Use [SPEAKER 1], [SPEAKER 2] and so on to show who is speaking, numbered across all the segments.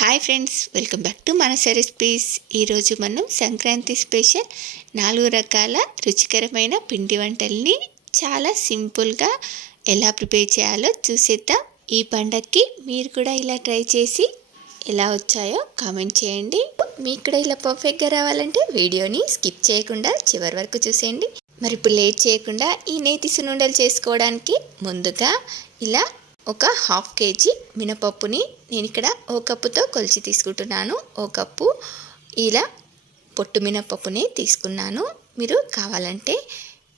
[SPEAKER 1] Hi friends welcome back to Manasa recipes ఈరోజు మనం Sankranti special నాలుగు రకాల రుచికరమైన పిండి వంటల్ని చాలా సింపుల్గా ఎలా ప్రిపేర్ చేయాలో చూసేద్దాం. ఈ పండగకి మీరు కూడా ఇలా ట్రై చేసి ఎలా వచ్చాయో కామెంట్ చేయండి. మీకు కూడా ఇలా పర్ఫెక్ట్గా రావాలంటే వీడియోని స్కిప్ చేయకుండా చివరి వరకు చూసేయండి. మరి ఇప్పుడు లేట్ చేయకుండా ఈ నేతి సునుండలు చేసుకోవడానికి ముందుగా ఇలా ఒక హాఫ్ కేజీ మినపప్పుని నేను ఇక్కడ ఓ కప్పుతో కొలిచి తీసుకుంటున్నాను. ఓ కప్పు ఇలా పొట్టు మినపప్పుని తీసుకున్నాను. మీరు కావాలంటే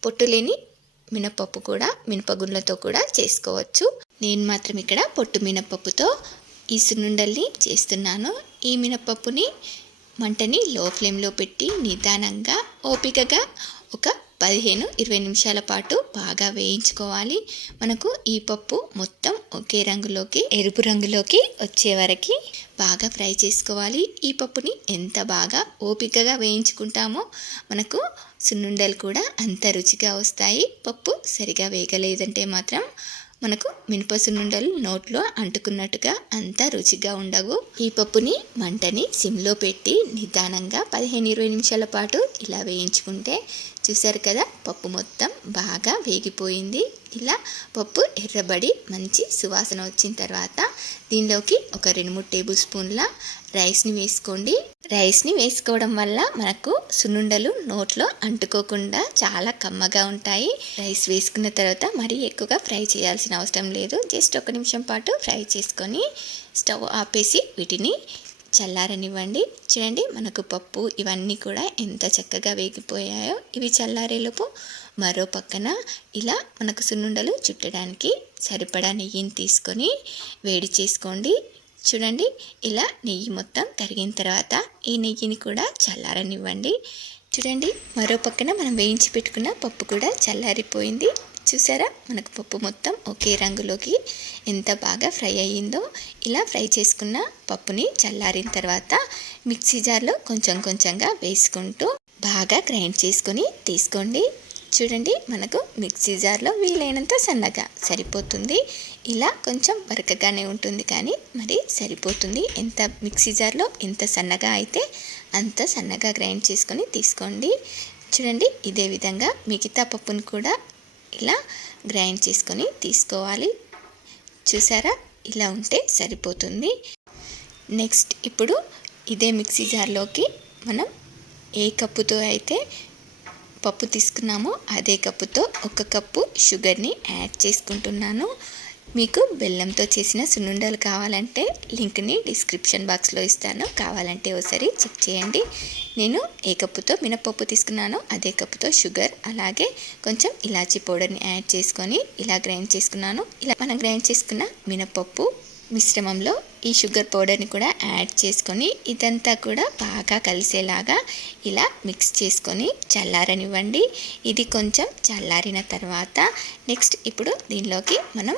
[SPEAKER 1] పొట్టు లేని మినపప్పు కూడా మినపగుండ్లతో కూడా చేసుకోవచ్చు. నేను మాత్రం ఇక్కడ పొట్టు మినపప్పుతో ఈ సున్నుండల్ని చేస్తున్నాను. ఈ మినపప్పుని మంటని లో ఫ్లేమ్లో పెట్టి నిదానంగా ఓపికగా ఒక పదిహేను ఇరవై నిమిషాల పాటు బాగా వేయించుకోవాలి. మనకు ఈ పప్పు మొత్తం ఒకే రంగులోకి ఎరుపు రంగులోకి వచ్చే వరకు బాగా ఫ్రై చేసుకోవాలి. ఈ పప్పుని ఎంత బాగా ఓపికగా వేయించుకుంటామో మనకు సున్నుండలు కూడా అంత రుచిగా వస్తాయి. పప్పు సరిగా వేగలేదంటే మాత్రం మనకు మినప సున్నుండలు నోట్లో అంటుకున్నట్టుగా అంత రుచిగా ఉండవు. ఈ పప్పుని మంటని సిమ్లో పెట్టి నిదానంగా పదిహేను ఇరవై నిమిషాల పాటు ఇలా వేయించుకుంటే చూసారు కదా? పప్పు మొత్తం బాగా వేగిపోయింది. ఇలా పప్పు ఎర్రబడి మంచి సువాసన వచ్చిన తర్వాత దీనిలోకి ఒక రెండు మూడు టేబుల్ స్పూన్ల రైస్ని వేసుకోండి. రైస్ని వేసుకోవడం వల్ల మనకు సున్నుండలు నోట్లో అంటుకోకుండా చాలా కమ్మగా ఉంటాయి. రైస్ వేసుకున్న తర్వాత మరీ ఎక్కువగా ఫ్రై చేయాల్సిన అవసరం లేదు. జస్ట్ ఒక నిమిషం పాటు ఫ్రై చేసుకొని స్టవ్ ఆపేసి వీటిని చల్లారనివ్వండి. చూడండి మనకు పప్పు ఇవన్నీ కూడా ఎంత చక్కగా వేగిపోయాయో. ఇవి చల్లారేలోపు మరో పక్కన ఇలా మనకు సున్నుండలు చుట్టడానికి సరిపడా నెయ్యిని తీసుకొని వేడి చేసుకోండి. చూడండి ఇలా నెయ్యి మొత్తం కరిగిన తర్వాత ఈ నెయ్యిని కూడా చల్లారనివ్వండి. చూడండి మరో పక్కన మనం వేయించి పెట్టుకున్న పప్పు కూడా చల్లారిపోయింది. చూసారా? మనకు పప్పు మొత్తం ఒకే రంగులోకి ఎంత బాగా ఫ్రై అయ్యిందో ఇలా ఫ్రై చేసుకున్న పప్పుని చల్లారిన తర్వాత మిక్సీ జార్లో కొంచెం కొంచెంగా వేసుకుంటూ బాగా గ్రైండ్ చేసుకొని తీసుకోండి. చూడండి మనకు మిక్సీ జార్లో వీలైనంత సన్నగా సరిపోతుంది. ఇలా కొంచెం బరకగానే ఉంటుంది కానీ మరి సరిపోతుంది. ఎంత మిక్సీ జార్లో ఎంత సన్నగా అయితే అంత సన్నగా గ్రైండ్ చేసుకొని తీసుకోండి. చూడండి ఇదే విధంగా మిగతా పప్పును కూడా ఇలా గ్రైండ్ చేసుకొని తీసుకోవాలి. చూసారా? ఇలా ఉంటే సరిపోతుంది. నెక్స్ట్ ఇప్పుడు ఇదే మిక్సీ జార్లోకి మనం ఏ కప్పుతో అయితే పప్పు తీసుకున్నామో అదే కప్పుతో ఒక కప్పు షుగర్ని యాడ్ చేసుకుంటున్నాను. మీకు బెల్లంతో చేసిన సున్నుండలు కావాలంటే లింక్ని డిస్క్రిప్షన్ బాక్స్లో ఇస్తాను. కావాలంటే ఒకసారి చెక్ చేయండి. నేను ఏ కప్పుతో మినపప్పు తీసుకున్నానో అదే కప్పుతో షుగర్ అలాగే కొంచెం ఇలాచీ పౌడర్ని యాడ్ చేసుకొని ఇలా గ్రైండ్ చేసుకున్నాను. ఇలా మనం గ్రైండ్ చేసుకున్న మినపప్పు మిశ్రమంలో ఈ షుగర్ పౌడర్ని కూడా యాడ్ చేసుకొని ఇదంతా కూడా బాగా కలిసేలాగా ఇలా మిక్స్ చేసుకొని చల్లారనివ్వండి. ఇది కొంచెం చల్లారిన తర్వాత నెక్స్ట్ ఇప్పుడు దీనిలోకి మనం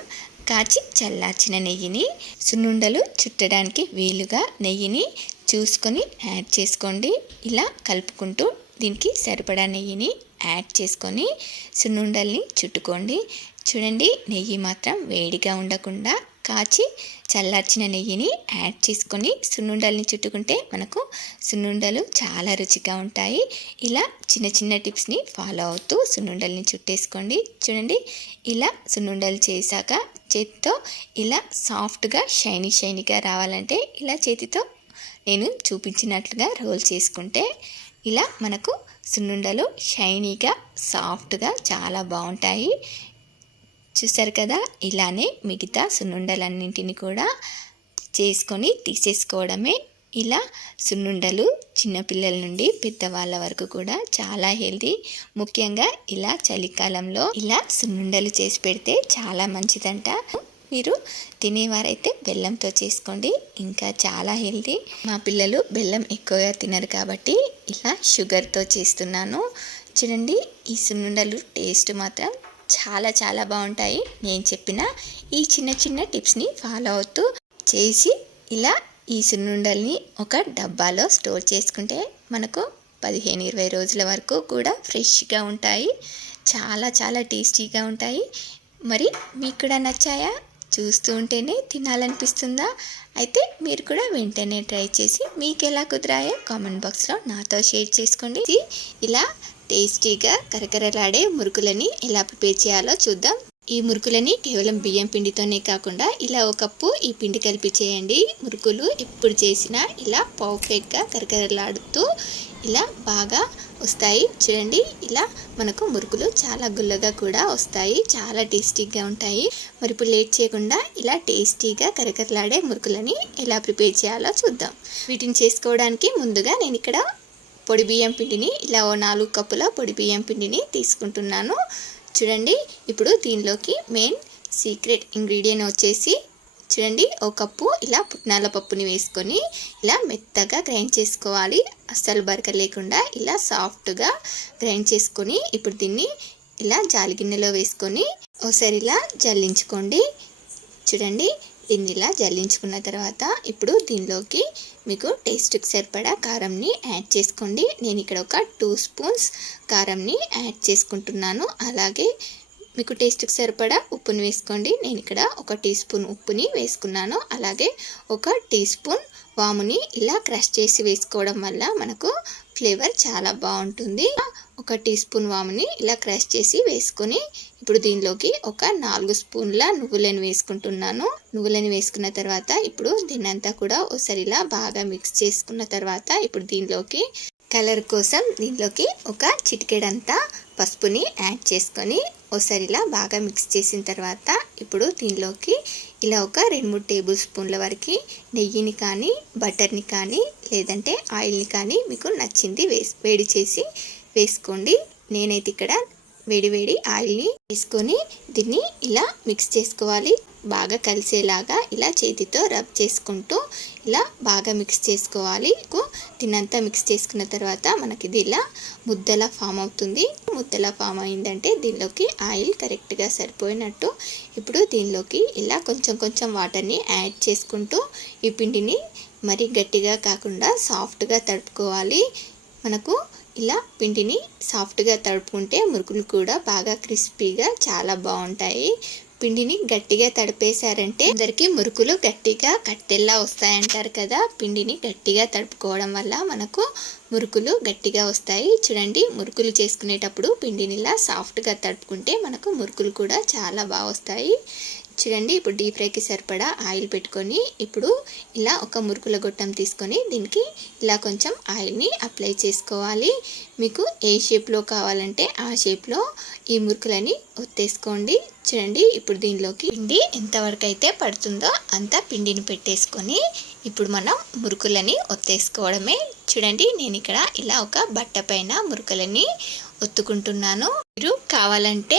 [SPEAKER 1] కాచి చల్లార్చిన నెయ్యిని సున్నుండలు చుట్టడానికి వీలుగా నెయ్యిని చూసుకొని యాడ్ చేసుకోండి. ఇలా కలుపుకుంటూ దీనికి సరిపడా నెయ్యిని యాడ్ చేసుకొని సున్నుండల్ని చుట్టుకోండి. చూడండి నెయ్యి మాత్రం వేడిగా ఉండకుండా కాచి చల్లార్చిన నెయ్యిని యాడ్ చేసుకొని సున్నుండల్ని చుట్టుకుంటే మనకు సున్నుండలు చాలా రుచిగా ఉంటాయి. ఇలా చిన్న చిన్న టిప్స్ని ఫాలో అవుతూ సున్నుండల్ని చుట్టేసుకోండి. చూడండి ఇలా సున్నుండలు చేశాక చేతితో ఇలా సాఫ్ట్గా షైనీ షైనీగా రావాలంటే ఇలా చేతితో నేను చూపించినట్లుగా రోల్ చేసుకుంటే ఇలా మనకు సున్నుండలు షైనీగా సాఫ్ట్గా చాలా బాగుంటాయి. చూసారు కదా? ఇలానే మిగతా సున్నుండలన్నింటినీ కూడా చేసుకొని తీసేసుకోవడమే. ఇలా సున్నుండలు చిన్నపిల్లల నుండి పెద్దవాళ్ళ వరకు కూడా చాలా హెల్తీ. ముఖ్యంగా ఇలా చలికాలంలో ఇలా సున్నుండలు చేసి పెడితే చాలా మంచిదంట. మీరు తినేవారైతే బెల్లంతో చేసుకోండి. ఇంకా చాలా హెల్తీ. మా పిల్లలు బెల్లం ఎక్కువగా తినరు కాబట్టి ఇలా షుగర్తో చేస్తున్నాను. చూడండి ఈ సున్నుండలు టేస్ట్ మాత్రం చాలా చాలా బాగుంటాయి. నేను చెప్పిన ఈ చిన్న చిన్న టిప్స్ని ఫాలో అవుతూ చేసి ఇలా ఈ సున్నుండల్ని ఒక డబ్బాలో స్టోర్ చేసుకుంటే మనకు పదిహేను ఇరవై రోజుల వరకు కూడా ఫ్రెష్గా ఉంటాయి. చాలా చాలా టేస్టీగా ఉంటాయి. మరి మీకు కూడా నచ్చాయా? చూస్తూ ఉంటేనే తినాలనిపిస్తుందా? అయితే మీరు కూడా వెంటనే ట్రై చేసి మీకు ఎలా కుదిరాయో కామెంట్ బాక్స్లో నాతో షేర్ చేసుకోండి. ఇది ఇలా టేస్టీగా కరకరలాడే మురుకులని ఎలా ప్రిపేర్ చేయాలో చూద్దాం. ఈ మురుకులని కేవలం బియ్యం పిండితోనే కాకుండా ఇలా ఒక కప్పు ఈ పిండి కలిపి చేయండి. మురుకులు ఎప్పుడు చేసినా ఇలా పర్ఫెక్ట్గా కరకరలాడుతూ ఇలా బాగా వస్తాయి. చూడండి ఇలా మనకు మురుకులు చాలా గుల్లగా కూడా వస్తాయి. చాలా టేస్టీగా ఉంటాయి. మరి ఇప్పుడు లేట్ చేయకుండా ఇలా టేస్టీగా కరకరలాడే మురుకులని ఎలా ప్రిపేర్ చేయాలో చూద్దాం. వీటిని చేసుకోవడానికి ముందుగా నేను ఇక్కడ పొడి బియ్యం పిండిని ఇలా ఓ నాలుగు కప్పుల పొడి బియ్యం పిండిని తీసుకుంటున్నాను. చూడండి ఇప్పుడు దీనిలోకి మెయిన్ సీక్రెట్ ఇంగ్రీడియంట్ వచ్చేసి చూడండి ఒక కప్పు ఇలా పుట్నాల పప్పుని వేసుకొని ఇలా మెత్తగా గ్రైండ్ చేసుకోవాలి. అస్సలు బరక లేకుండా ఇలా సాఫ్ట్గా గ్రైండ్ చేసుకొని ఇప్పుడు దీన్ని ఇలా జాలి గిన్నెలో వేసుకొని ఒకసారి ఇలా జల్లించుకోండి. చూడండి దీన్ని ఇలా జల్లించుకున్న తర్వాత ఇప్పుడు దీనిలోకి మీకు టేస్ట్కి సరిపడా కారంని యాడ్ చేసుకోండి. నేను ఇక్కడ ఒక టూ స్పూన్స్ కారంని యాడ్ చేసుకుంటున్నాను. అలాగే మీకు టేస్ట్కి సరిపడా ఉప్పుని వేసుకోండి. నేను ఇక్కడ ఒక టీ స్పూన్ ఉప్పుని వేసుకున్నాను. అలాగే ఒక టీ స్పూన్ వాముని ఇలా క్రష్ చేసి వేసుకోవడం వల్ల మనకు ఫ్లేవర్ చాలా బాగుంటుంది. ఒక టీ స్పూన్ వాముని ఇలా క్రష్ చేసి వేసుకొని ఇప్పుడు దీనిలోకి ఒక నాలుగు స్పూన్ల నువ్వులను వేసుకుంటున్నాను. నువ్వులని వేసుకున్న తర్వాత ఇప్పుడు దీన్నంతా కూడా ఒకసారి ఇలా బాగా మిక్స్ చేసుకున్న తర్వాత ఇప్పుడు దీనిలోకి కలర్ కోసం దీనిలోకి ఒక చిటికెడంతా పసుపుని యాడ్ చేసుకొని ఒకసారి ఇలా బాగా మిక్స్ చేసిన తర్వాత ఇప్పుడు దీనిలోకి ఇలా ఒక రెండు మూడు టేబుల్ స్పూన్ల వరకు నెయ్యిని కానీ బటర్ని కానీ లేదంటే ఆయిల్ని కానీ మీకు నచ్చింది వేసి వేడి చేసి వేసుకోండి. నేనైతే ఇక్కడ వేడివేడి ఆయిల్ని తీసుకొని దీన్ని ఇలా మిక్స్ చేసుకోవాలి. బాగా కలిసేలాగా ఇలా చేతితో రబ్ చేసుకుంటూ ఇలా బాగా మిక్స్ చేసుకోవాలి. దీన్నంతా మిక్స్ చేసుకున్న తర్వాత మనకి ఇది ఇలా ముద్దలా ఫామ్ అవుతుంది. ముద్దలా ఫామ్ అయిందంటే దీనిలోకి ఆయిల్ కరెక్ట్గా సరిపోయినట్టు ఇప్పుడు దీనిలోకి ఇలా కొంచెం కొంచెం వాటర్ని యాడ్ చేసుకుంటూ ఈ పిండిని మరీ గట్టిగా కాకుండా సాఫ్ట్గా తడుపుకోవాలి. మనకు ఇలా పిండిని సాఫ్ట్గా తడుపుకుంటే మురుకులు కూడా బాగా క్రిస్పీగా చాలా బాగుంటాయి. పిండిని గట్టిగా తడిపేశారంటే అందరికీ మురుకులు గట్టిగా కట్టెల్లా వస్తాయంటారు కదా. పిండిని గట్టిగా తడుపుకోవడం వల్ల మనకు మురుకులు గట్టిగా వస్తాయి. చూడండి మురుకులు చేసుకునేటప్పుడు పిండిని ఇలా సాఫ్ట్గా తడుపుకుంటే మనకు మురుకులు కూడా చాలా బాగా వస్తాయి. చూడండి ఇప్పుడు డీప్ ఫ్రైకి సరిపడా ఆయిల్ పెట్టుకొని ఇప్పుడు ఇలా ఒక మురుకుల గొట్టం తీసుకొని దీనికి ఇలా కొంచెం ఆయిల్ని అప్లై చేసుకోవాలి. మీకు ఏ షేప్లో కావాలంటే ఆ షేప్లో ఈ మురుకులని ఒత్తేసుకోండి. చూడండి ఇప్పుడు దీనిలోకి పిండి ఎంతవరకు అయితే పడుతుందో అంత పిండిని పెట్టేసుకొని ఇప్పుడు మనం మురుకులని ఒత్తేసుకోవడమే. చూడండి నేను ఇక్కడ ఇలా ఒక బట్ట పైన మురుకులని ఒత్తుకుంటున్నాను. మీరు కావాలంటే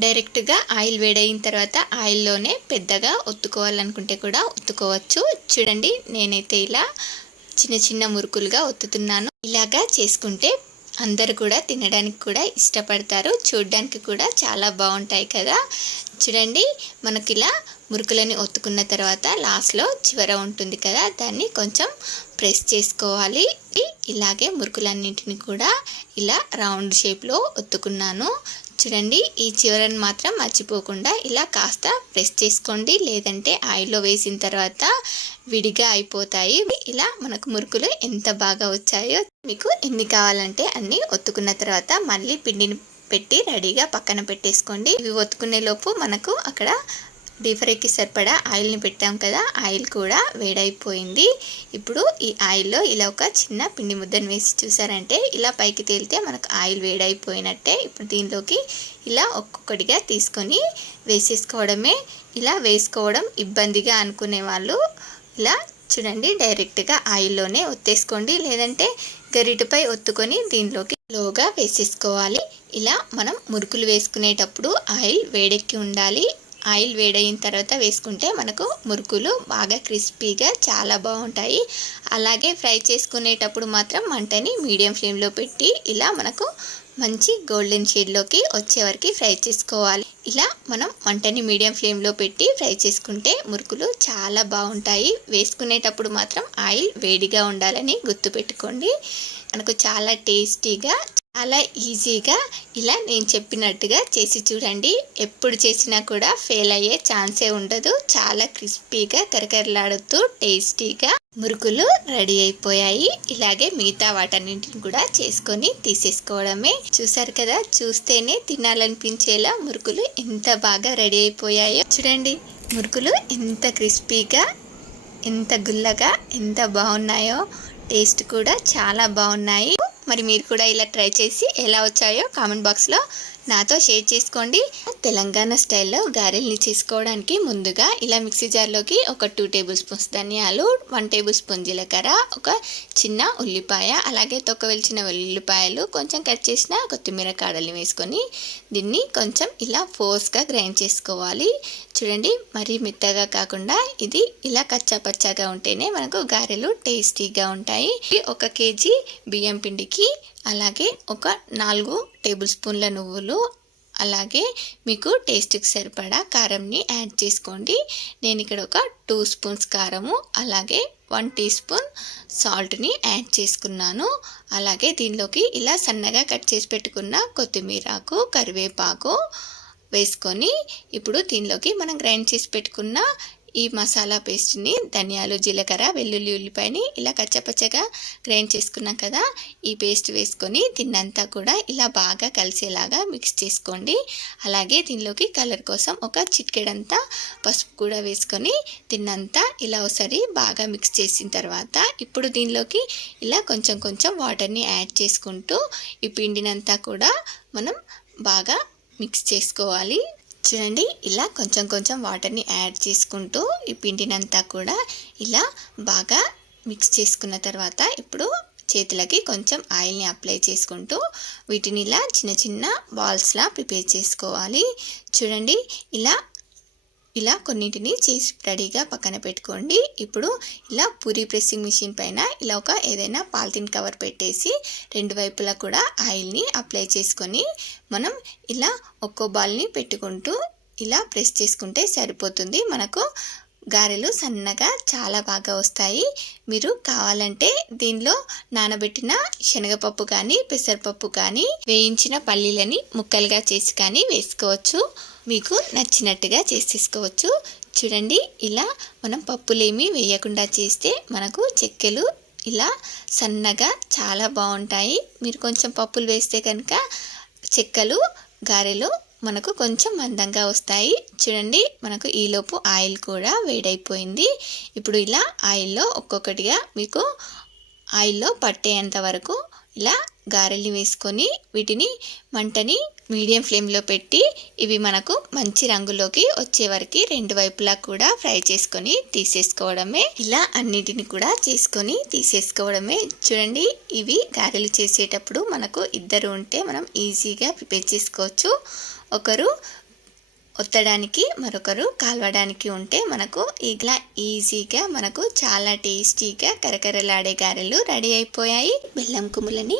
[SPEAKER 1] డైరెక్ట్గా ఆయిల్ వేడైన తర్వాత ఆయిల్లోనే పెద్దగా ఒత్తుకోవాలనుకుంటే కూడా ఒత్తుకోవచ్చు. చూడండి నేనైతే ఇలా చిన్న చిన్న మురుకులుగా ఒత్తుతున్నాను. ఇలాగా చేసుకుంటే అందరు కూడా తినడానికి కూడా ఇష్టపడతారు. చూడడానికి కూడా చాలా బాగుంటాయి కదా. చూడండి మనకి ఇలా మురుకులని ఒత్తుకున్న తర్వాత లాస్ట్లో చివర ఉంటుంది కదా దాన్ని కొంచెం ప్రెస్ చేసుకోవాలి. ఇలాగే మురుకులన్నింటిని కూడా ఇలా రౌండ్ షేప్లో ఒత్తుకున్నాను. చూడండి ఈ చివరను మాత్రం మర్చిపోకుండా ఇలా కాస్త ప్రెస్ చేసుకోండి. లేదంటే ఆయిల్లో వేసిన తర్వాత విడిగా అయిపోతాయి. ఇలా మనకు మురుకులు ఎంత బాగా వచ్చాయో మీకు ఎన్ని కావాలంటే అన్నీ ఒత్తుకున్న తర్వాత మళ్ళీ పిండిని పెట్టి రెడీగా పక్కన పెట్టేసుకోండి. ఇవి ఒత్తుకునే లోపు మనకు అక్కడ డీప్ ఫ్రైకి సరిపడా ఆయిల్ని పెట్టాం కదా ఆయిల్ కూడా వేడైపోయింది. ఇప్పుడు ఈ ఆయిల్లో ఇలా ఒక చిన్న పిండి ముద్దను వేసి చూసారంటే ఇలా పైకి తేలితే మనకు ఆయిల్ వేడైపోయినట్టే. ఇప్పుడు దీనిలోకి ఇలా ఒక్కొక్కటిగా తీసుకొని వేసేసుకోవడమే. ఇలా వేసుకోవడం ఇబ్బందిగా అనుకునే వాళ్ళు ఇలా చూడండి డైరెక్ట్గా ఆయిల్లోనే ఒత్తేసుకోండి. లేదంటే గరిటపై ఒత్తుకొని దీనిలోకి లోగా వేసేసుకోవాలి. ఇలా మనం మురుకులు వేసుకునేటప్పుడు ఆయిల్ వేడెక్కి ఉండాలి. ఆయిల్ వేడైన తర్వాత వేసుకుంటే మనకు మురుకులు బాగా క్రిస్పీగా చాలా బాగుంటాయి. అలాగే ఫ్రై చేసుకునేటప్పుడు మాత్రం మంటని మీడియం ఫ్లేమ్లో పెట్టి ఇలా మనకు మంచి గోల్డెన్ షేడ్లోకి వచ్చే వరకు ఫ్రై చేసుకోవాలి. ఇలా మనం మంటని మీడియం ఫ్లేమ్లో పెట్టి ఫ్రై చేసుకుంటే మురుకులు చాలా బాగుంటాయి. వేసుకునేటప్పుడు మాత్రం ఆయిల్ వేడిగా ఉండాలని గుర్తుపెట్టుకోండి. మనకు చాలా టేస్టీగా చాలా ఈజీగా ఇలా నేను చెప్పినట్టుగా చేసి చూడండి. ఎప్పుడు చేసినా కూడా ఫెయిల్ అయ్యే ఛాన్సే ఉండదు. చాలా క్రిస్పీగా కరకరలాడుతూ టేస్టీగా మురుకులు రెడీ అయిపోయాయి. ఇలాగే మిగతా వాటన్నింటిని కూడా చేసుకొని తీసేసుకోవడమే. చూసారు కదా చూస్తేనే తినాలనిపించేలా మురుకులు ఎంత బాగా రెడీ అయిపోయాయో. చూడండి మురుకులు ఎంత క్రిస్పీగా ఎంత గుల్లగా ఎంత బాగున్నాయో. టేస్ట్ కూడా చాలా బాగున్నాయి. మరి మీరు కూడా ఇలా ట్రై చేసి ఎలా వచ్చాయో కామెంట్ బాక్స్లో నాతో షేర్ చేసుకోండి. తెలంగాణ స్టైల్లో గారెల్ని చేసుకోవడానికి ముందుగా ఇలా మిక్సీ జార్లోకి ఒక టూ టేబుల్ స్పూన్స్ ధనియాలు వన్ టేబుల్ స్పూన్ జీలకర్ర ఒక చిన్న ఉల్లిపాయ అలాగే తొక్క వెలిచిన ఉల్లిపాయలు కొంచెం కట్ చేసిన కొత్తిమీర కాడల్ని వేసుకొని దీన్ని కొంచెం ఇలా ఫోర్స్గా గ్రైండ్ చేసుకోవాలి. చూడండి మరీ మెత్తగా కాకుండా ఇది ఇలా కచ్చా పచ్చాగా ఉంటేనే మనకు గారెలు టేస్టీగా ఉంటాయి. ఒక కేజీ బియ్యం పిండికి అలాగే ఒక నాలుగు టేబుల్ స్పూన్ల నువ్వులు అలాగే మీకు టేస్ట్కి సరిపడా కారంని యాడ్ చేసుకోండి. నేను ఇక్కడ ఒక టూ స్పూన్స్ కారము అలాగే వన్ టీ స్పూన్ సాల్ట్ని యాడ్ చేసుకున్నాను. అలాగే దీనిలోకి ఇలా సన్నగా కట్ చేసి పెట్టుకున్న కొత్తిమీరాకు కరివేపాకు వేసుకొని ఇప్పుడు దీనిలోకి మనం గ్రైండ్ చేసి పెట్టుకున్న ఈ మసాలా పేస్ట్ని ధనియాలు జీలకర్ర వెల్లుల్లి ఉల్లిపాయని ఇలా కచ్చపచ్చగా గ్రైండ్ చేసుకున్నాం కదా ఈ పేస్ట్ వేసుకొని తిన్నంతా కూడా ఇలా బాగా కలిసేలాగా మిక్స్ చేసుకోండి. అలాగే దీనిలోకి కలర్ కోసం ఒక చిటికెడంతా పసుపు కూడా వేసుకొని తిన్నంతా ఇలా ఒకసారి బాగా మిక్స్ చేసిన తర్వాత ఇప్పుడు దీనిలోకి ఇలా కొంచెం కొంచెం వాటర్ని యాడ్ చేసుకుంటూ ఈ పిండినంతా కూడా మనం బాగా మిక్స్ చేసుకోవాలి. చూడండి ఇలా కొంచెం కొంచెం వాటర్ని యాడ్ చేసుకుంటూ ఈ పిండినంతా కూడా ఇలా బాగా మిక్స్ చేసుకున్న తర్వాత ఇప్పుడు చేతులకి కొంచెం ఆయిల్ని అప్లై చేసుకుంటూ వీటిని ఇలా చిన్న చిన్న బాల్స్లా ప్రిపేర్ చేసుకోవాలి. చూడండి ఇలా ఇలా కొన్నిటిని చేసి రెడీగా పక్కన పెట్టుకోండి. ఇప్పుడు ఇలా పూరి ప్రెస్సింగ్ మిషన్ పైన ఇలా ఒక ఏదైనా పాలిథిన్ కవర్ పెట్టేసి రెండు వైపులా కూడా ఆయిల్ని అప్లై చేసుకొని మనం ఇలా ఒక్కో బాల్ని పెట్టుకుంటూ ఇలా ప్రెస్ చేసుకుంటే సరిపోతుంది. మనకు గారెలు సన్నగా చాలా బాగా వస్తాయి. మీరు కావాలంటే దీనిలో నానబెట్టిన శనగపప్పు కానీ పెసరపప్పు కానీ వేయించిన పల్లీలని ముక్కలుగా చేసి కానీ వేసుకోవచ్చు. మీకు నచ్చినట్టుగా చేసేసుకోవచ్చు చూడండి ఇలా మనం పప్పులేమి వేయకుండా చేస్తే మనకు చెక్కలు ఇలా సన్నగా చాలా బాగుంటాయి. మీరు కొంచెం పప్పులు వేస్తే కనుక చెక్కలు గారెలు మనకు కొంచెం మందంగా వస్తాయి. చూడండి మనకు ఈలోపు ఆయిల్ కూడా వేడైపోయింది. ఇప్పుడు ఇలా ఆయిల్లో ఒక్కొక్కటిగా మీకు ఆయిల్లో పట్టేంత వరకు ఇలా గారెల్ని వేసుకొని వీటిని మంటని మీడియం ఫ్లేమ్లో పెట్టి ఇవి మనకు మంచి రంగులోకి వచ్చే వరకు రెండు వైపులా కూడా ఫ్రై చేసుకొని తీసేసుకోవడమే. ఇలా అన్నిటిని కూడా చేసుకొని తీసేసుకోవడమే. చూడండి ఇవి గారెలు చేసేటప్పుడు మనకు ఇద్దరు ఉంటే మనం ఈజీగా ప్రిపేర్ చేసుకోవచ్చు. ఒకరు ఒత్తడానికి మరొకరు కాలవడానికి ఉంటే మనకు ఇలా ఈజీగా మనకు చాలా టేస్టీగా కరకరలాడే గారెలు రెడీ అయిపోయాయి. బెల్లం కుమ్ములని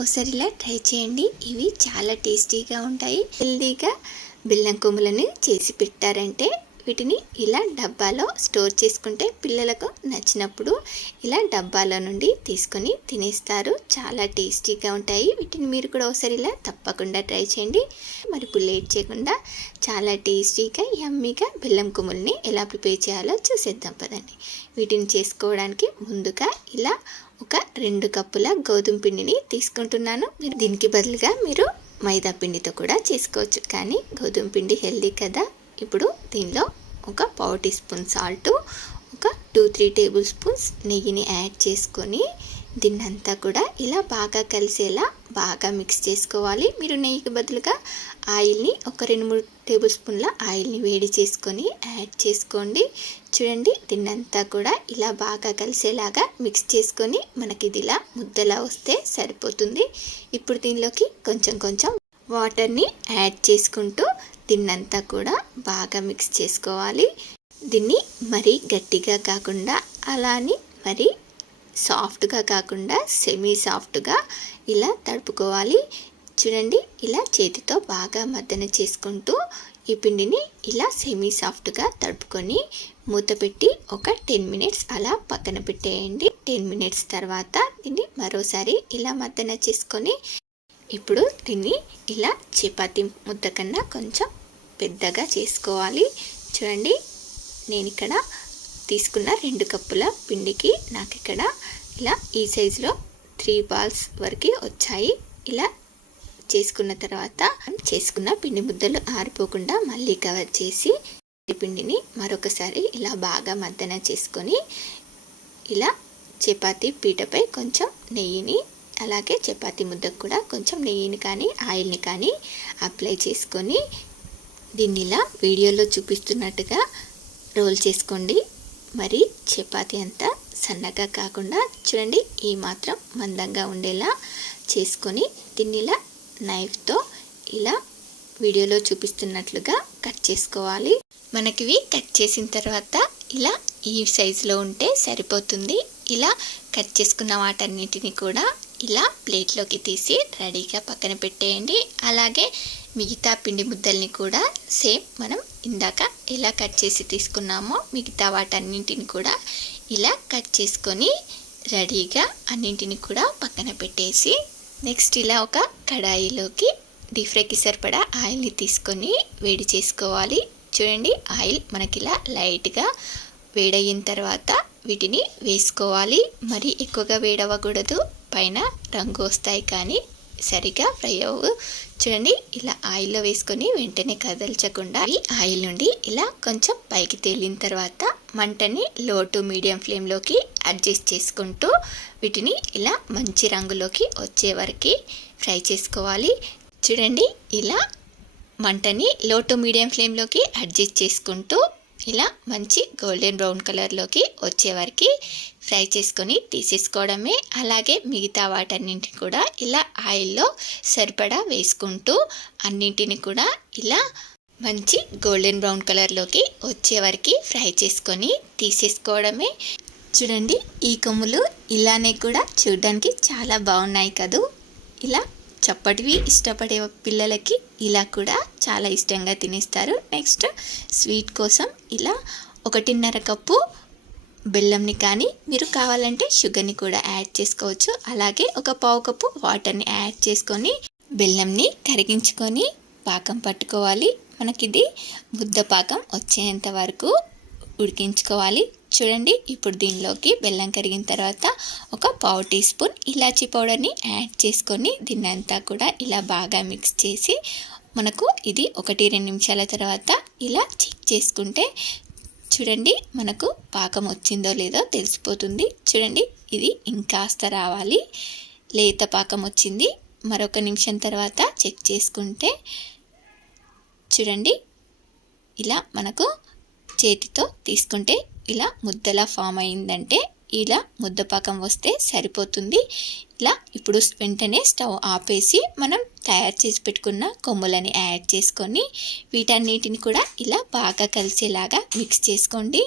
[SPEAKER 1] ఒకసారిలా ట్రై చేయండి. ఇవి చాలా టేస్టీగా ఉంటాయి. హెల్దీగా బెల్లం కుములని చేసి పెట్టారంటే వీటిని ఇలా డబ్బాలో స్టోర్ చేసుకుంటే పిల్లలకు నచ్చినప్పుడు ఇలా డబ్బాలో నుండి తీసుకొని తినేస్తారు. చాలా టేస్టీగా ఉంటాయి. వీటిని మీరు కూడా ఒకసారి ఇలా తప్పకుండా ట్రై చేయండి. మరి లేట్ చేయకుండా చాలా టేస్టీగా యమ్మీగా బెల్లం కొమ్ముల్ని ఎలా ప్రిపేర్ చేయాలో చూసేద్దాం పదండి. వీటిని చేసుకోవడానికి ముందుగా ఇలా ఒక రెండు కప్పుల గోధుమ పిండిని తీసుకుంటున్నాను. మీరు దీనికి బదులుగా మీరు మైదా పిండితో కూడా చేసుకోవచ్చు. కానీ గోధుమ పిండి హెల్దీ కదా. ఇప్పుడు దీనిలో ఒక పావు టీ స్పూన్ సాల్ట్ ఒక టూ త్రీ టేబుల్ స్పూన్స్ నెయ్యిని యాడ్ చేసుకొని దీన్నంతా కూడా ఇలా బాగా కలిసేలా బాగా మిక్స్ చేసుకోవాలి. మీరు నెయ్యికి బదులుగా ఆయిల్ని ఒక రెండు మూడు టేబుల్ స్పూన్ల ఆయిల్ని వేడి చేసుకొని యాడ్ చేసుకోండి. చూడండి దీన్నంతా కూడా ఇలా బాగా కలిసేలాగా మిక్స్ చేసుకొని మనకి ఇది ఇలా ముద్దలా వస్తే సరిపోతుంది. ఇప్పుడు దీనిలోకి కొంచెం కొంచెం వాటర్ని యాడ్ చేసుకుంటూ దీన్నంతా కూడా బాగా మిక్స్ చేసుకోవాలి. దీన్ని మరీ గట్టిగా కాకుండా అలానే మరి సాఫ్ట్గా కాకుండా సెమీ సాఫ్ట్గా ఇలా తడుపుకోవాలి. చూడండి ఇలా చేతితో బాగా మద్దన చేసుకుంటూ ఈ పిండిని ఇలా సెమీ సాఫ్ట్గా తడుపుకొని మూత పెట్టి ఒక టెన్ మినిట్స్ అలా పక్కన పెట్టేయండి. టెన్ మినిట్స్ తర్వాత దీన్ని మరోసారి ఇలా మద్దన చేసుకొని ఇప్పుడు దీన్ని ఇలా చపాతి ముద్ద కన్నా కొంచెం పెద్దగా చేసుకోవాలి. చూడండి నేను ఇక్కడ తీసుకున్న రెండు కప్పుల పిండికి నాకు ఇక్కడ ఇలా ఈ సైజులో త్రీ బాల్స్ వరకు వచ్చాయి. ఇలా చేసుకున్న తర్వాత చేసుకున్న పిండి ముద్దలు ఆరిపోకుండా మళ్ళీ కవర్ చేసి పిండిని మరొకసారి ఇలా బాగా మద్దన చేసుకొని ఇలా చపాతీ పీటపై కొంచెం నెయ్యిని అలాగే చపాతీ ముద్దకు కూడా కొంచెం నెయ్యిని కానీ ఆయిల్ని కానీ అప్లై చేసుకొని దీన్ని ఇలా వీడియోలో చూపిస్తున్నట్టుగా రోల్ చేసుకోండి. మరి చపాతి అంతా సన్నగా కాకుండా చూడండి ఈ మాత్రం మందంగా ఉండేలా చేసుకొని దీన్ని ఇలా నైఫ్తో ఇలా వీడియోలో చూపిస్తున్నట్లుగా కట్ చేసుకోవాలి. మనకివి కట్ చేసిన తర్వాత ఇలా ఈ సైజులో ఉంటే సరిపోతుంది. ఇలా కట్ చేసుకున్న వాటన్నిటిని కూడా ఇలా ప్లేట్లోకి తీసి రెడీగా పక్కన పెట్టేయండి. అలాగే మిగతా పిండి ముద్దల్ని కూడా సేమ్ మనం ఇందాక ఎలా కట్ చేసి తీసుకున్నామో మిగతా వాటన్నింటిని కూడా ఇలా కట్ చేసుకొని రెడీగా అన్నింటిని కూడా పక్కన పెట్టేసి నెక్స్ట్ ఇలా ఒక కడాయిలోకి డీప్ ఫ్రైకి సరిపడా ఆయిల్ని తీసుకొని వేడి చేసుకోవాలి. చూడండి ఆయిల్ మనకి ఇలా లైట్గా వేడయిన తర్వాత వీటిని వేసుకోవాలి. మరి ఎక్కువగా వేడవ్వకూడదు పైన రంగు వస్తాయి కానీ సరిగా ఫ్రై అవ్వు. చూడండి ఇలా ఆయిల్లో వేసుకొని వెంటనే కదల్చకుండా ఈ ఆయిల్ నుండి ఇలా కొంచెం పైకి తేలిన తర్వాత మంటని లో టు మీడియం ఫ్లేమ్లోకి అడ్జస్ట్ చేసుకుంటూ వీటిని ఇలా మంచి రంగులోకి వచ్చే వరకు ఫ్రై చేసుకోవాలి. చూడండి ఇలా మంటని లో టు మీడియం ఫ్లేమ్లోకి అడ్జస్ట్ చేసుకుంటూ ఇలా మంచి గోల్డెన్ బ్రౌన్ కలర్లోకి వచ్చే వరకు ఫ్రై చేసుకొని తీసేసుకోవడమే. అలాగే మిగతా వాటన్నింటిని కూడా ఇలా ఆయిల్లో సరిపడా వేసుకుంటూ అన్నింటిని కూడా ఇలా మంచి గోల్డెన్ బ్రౌన్ కలర్లోకి వచ్చే వరకు ఫ్రై చేసుకొని తీసేసుకోవడమే. చూడండి ఈ కొమ్ములు ఇలానే కూడా చూడడానికి చాలా బాగున్నాయి కదూ. ఇలా చప్పటివి ఇష్టపడే పిల్లలకి ఇలా కూడా చాలా ఇష్టంగా తినేస్తారు. నెక్స్ట్ స్వీట్ కోసం ఇలా ఒకటిన్నర కప్పు బెల్లంని కానీ మీరు కావాలంటే షుగర్ని కూడా యాడ్ చేసుకోవచ్చు. అలాగే ఒక పావు కప్పు వాటర్ని యాడ్ చేసుకొని బెల్లంని కరిగించుకొని పాకం పట్టుకోవాలి. మనకిది ముద్ద పాకం వచ్చేంత వరకు ఉడికించుకోవాలి. చూడండి ఇప్పుడు దీనిలోకి బెల్లం కరిగిన తర్వాత ఒక పావు టీ స్పూన్ ఇలాచీ పౌడర్ని యాడ్ చేసుకొని దీన్నంతా కూడా ఇలా బాగా మిక్స్ చేసి మనకు ఇది ఒకటి రెండు నిమిషాల తర్వాత ఇలా చెక్ చేసుకుంటే చూడండి మనకు పాకం వచ్చిందో లేదో తెలిసిపోతుంది. చూడండి ఇది ఇంకాస్త రావాలి. లేత పాకం వచ్చింది. మరొక నిమిషం తర్వాత చెక్ చేసుకుంటే చూడండి ఇలా మనకు చేతితో తీసుకుంటే ఇలా ముద్దలా ఫామ్ అయిందంటే ఇలా ముద్దపాకం వస్తే సరిపోతుంది. ఇలా ఇప్పుడు వెంటనే స్టవ్ ఆపేసి మనం తయారు చేసి పెట్టుకున్న కొమ్ములని యాడ్ చేసుకొని వీటన్నిటిని కూడా ఇలా బాగా కలిసేలాగా మిక్స్ చేసుకోండి.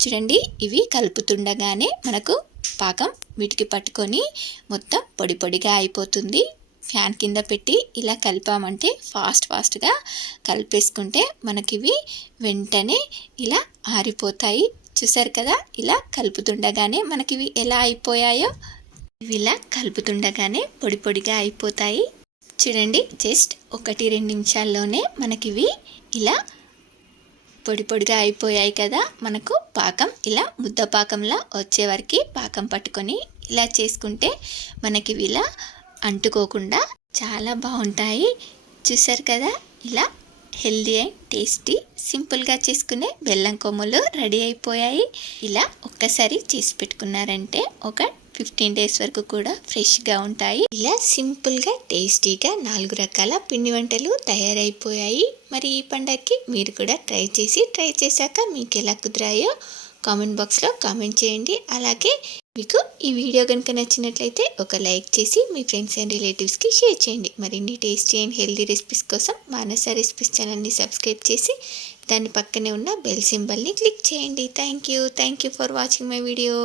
[SPEAKER 1] చూడండి ఇవి కలుపుతుండగానే మనకు పాకం వీటికి పట్టుకొని మొత్తం పొడి పొడిగా అయిపోతుంది. ఫ్యాన్ కింద పెట్టి ఇలా కలిపామంటే ఫాస్ట్ ఫాస్ట్గా కలిపేసుకుంటే మనకివి వెంటనే ఇలా ఆరిపోతాయి. చూసారు కదా? ఇలా కలుపుతుండగానే మనకి ఇవి ఎలా అయిపోయాయో? ఇవి ఇలా కలుపుతుండగానే పొడి పొడిగా అయిపోతాయి. చూడండి జస్ట్ ఒకటి రెండు నిమిషాల్లోనే మనకివి ఇలా పొడి పొడిగా అయిపోయాయి కదా? మనకు పాకం ఇలా ముద్ద పాకంలా వచ్చే వరకు పాకం పట్టుకొని ఇలా చేసుకుంటే మనకి ఇలా అంటుకోకుండా చాలా బాగుంటాయి. చూసారు కదా? ఇలా హెల్దీ అండ్ టేస్టీ సింపుల్గా చేసుకునే బెల్లం కొమ్ములు రెడీ అయిపోయాయి. ఇలా ఒక్కసారి చేసి పెట్టుకున్నారంటే ఒక ఫిఫ్టీన్ డేస్ వరకు కూడా ఫ్రెష్గా ఉంటాయి. ఇలా సింపుల్గా టేస్టీగా నాలుగు రకాల పిండి వంటలు తయారైపోయాయి. మరి ఈ పండగకి మీరు కూడా ట్రై చేసి ట్రై చేశాక మీకు ఎలా కుదిరాయో కామెంట్ బాక్స్లో కామెంట్ చేయండి. అలాగే మీకు ఈ వీడియో కనుక నచ్చినట్లయితే ఒక లైక్ చేసి మీ ఫ్రెండ్స్ అండ్ రిలేటివ్స్కి షేర్ చేయండి. మరిన్ని టేస్టీ అండ్ హెల్దీ రెసిపీస్ కోసం మానస రెసిపీస్ ఛానల్ని సబ్స్క్రైబ్ చేసి దాని పక్కనే ఉన్న బెల్ సింబల్ని క్లిక్ చేయండి. Thank you thank you for watching my video.